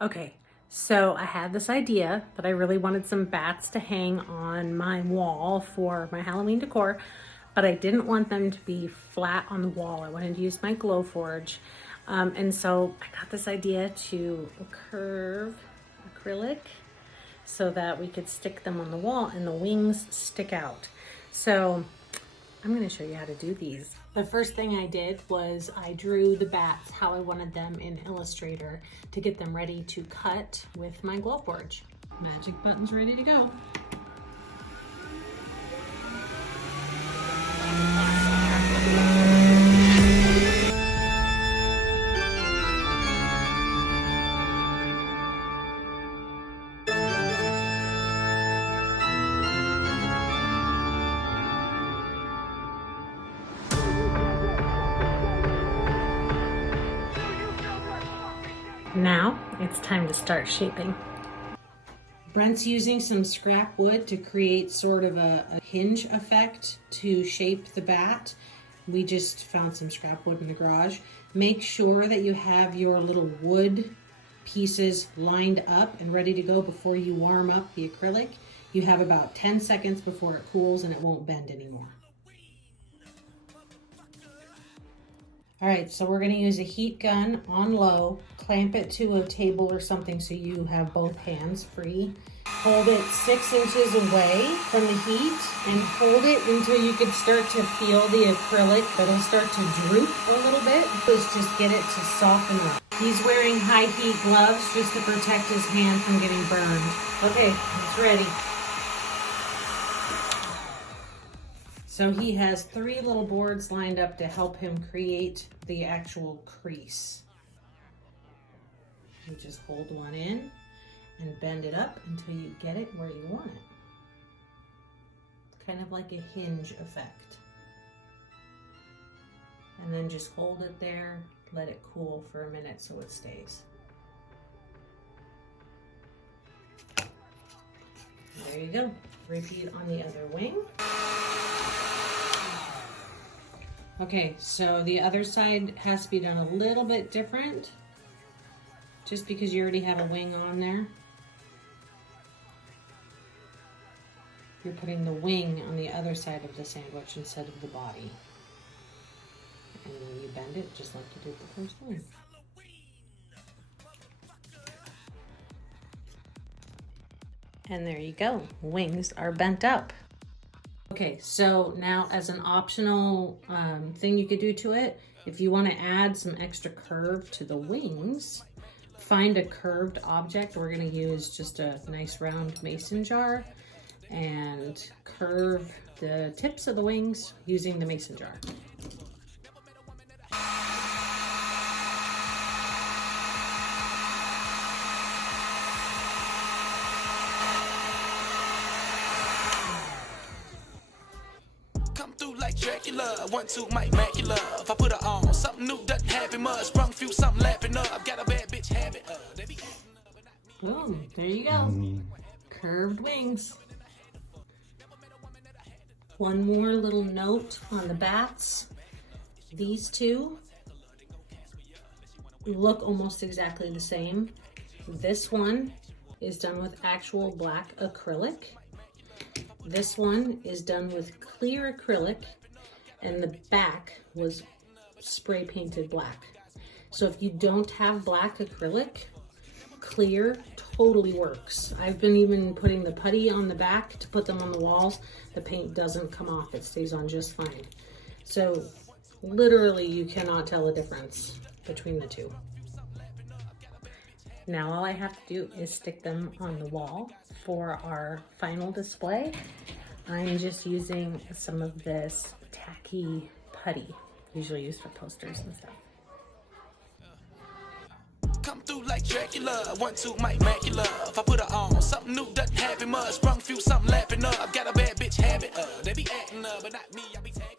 Okay, so I had this idea that I really wanted some bats to hang on my wall for my Halloween decor, but I didn't want them to be flat on the wall. I wanted to use my GlowForge. And so I got this idea to curve acrylic so that we could stick them on the wall and the wings stick out. So I'm going to show you how to do these. The first thing I did was I drew the bats how I wanted them in Illustrator to get them ready to cut with my GlowForge. Magic button's ready to go. Now it's time to start shaping. Brent's using some scrap wood to create sort of a hinge effect to shape the bat. We just found some scrap wood in the garage. Make sure that you have your little wood pieces lined up and ready to go before you warm up the acrylic. You have about 10 seconds before it cools and it won't bend anymore. All right, so we're gonna use a heat gun on low, clamp it to a table or something so you have both hands free. Hold it 6 inches away from the heat and hold it until you can start to feel the acrylic. It'll start to droop a little bit. Just get it to soften up. He's wearing high heat gloves just to protect his hand from getting burned. Okay, it's ready. So he has 3 little boards lined up to help him create the actual crease. You just hold one in and bend it up until you get it where you want it. Kind of like a hinge effect. And then just hold it there, let it cool for a minute so it stays. There you go. Repeat on the other wing. Okay, so the other side has to be done a little bit different, just because you already have a wing on there. You're putting the wing on the other side of the sandwich instead of the body. And then you bend it just like you did the first one. And there you go, wings are bent up. Okay, so now as an optional thing you could do to it, if you want to add some extra curve to the wings, find a curved object. We're going to use just a nice round mason jar and curve the tips of the wings using the mason jar. Dracula, 1, 2, Mike Macula. If I put her on, something new doesn't happen much. Sprung few, something laughing up. Got a bad bitch habit. Boom, there you go. Curved wings. One more little note on the bats. These two look almost exactly the same. This one is done with actual black acrylic. This one is done with clear acrylic, and the back was spray painted black. So if you don't have black acrylic, clear totally works. I've been even putting the putty on the back to put them on the walls. The paint doesn't come off, it stays on just fine. So literally you cannot tell the difference between the two. Now all I have to do is stick them on the wall for our final display. I'm just using some of this tacky putty, usually used for posters and stuff. Come through like Dracula, 1, 2, Mike Macula. If I put her on, something new doesn't happen much. Sprung few, something laughing up. Got a bad bitch habit. They be acting up, but not me. I be tagging.